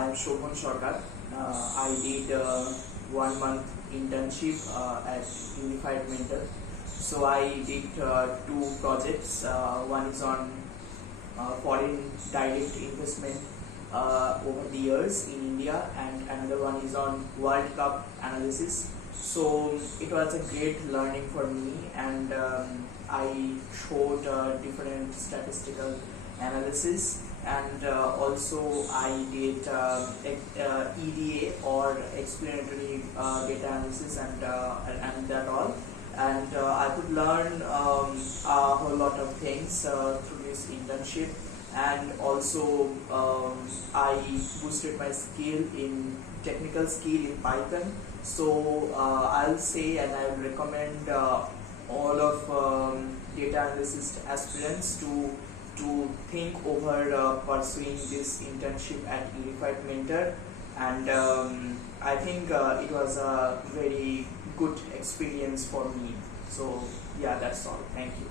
I am Shobhan Sarkar. I did 1 month internship at Unified Mentor. So I did two projects. One is on foreign direct investment over the years in India, and another one is on World Cup analysis. So it was a great learning for me, and I showed different statistical analysis, and also I did EDA or explanatory data analysis, and that all, and I could learn a whole lot of things through this internship, and also I boosted my skill in technical skill in Python. So I'll say, and I will recommend all of data analyst aspirants to think over pursuing this internship at Unified Mentor, and I think it was a very good experience for me. So yeah, that's all. Thank you.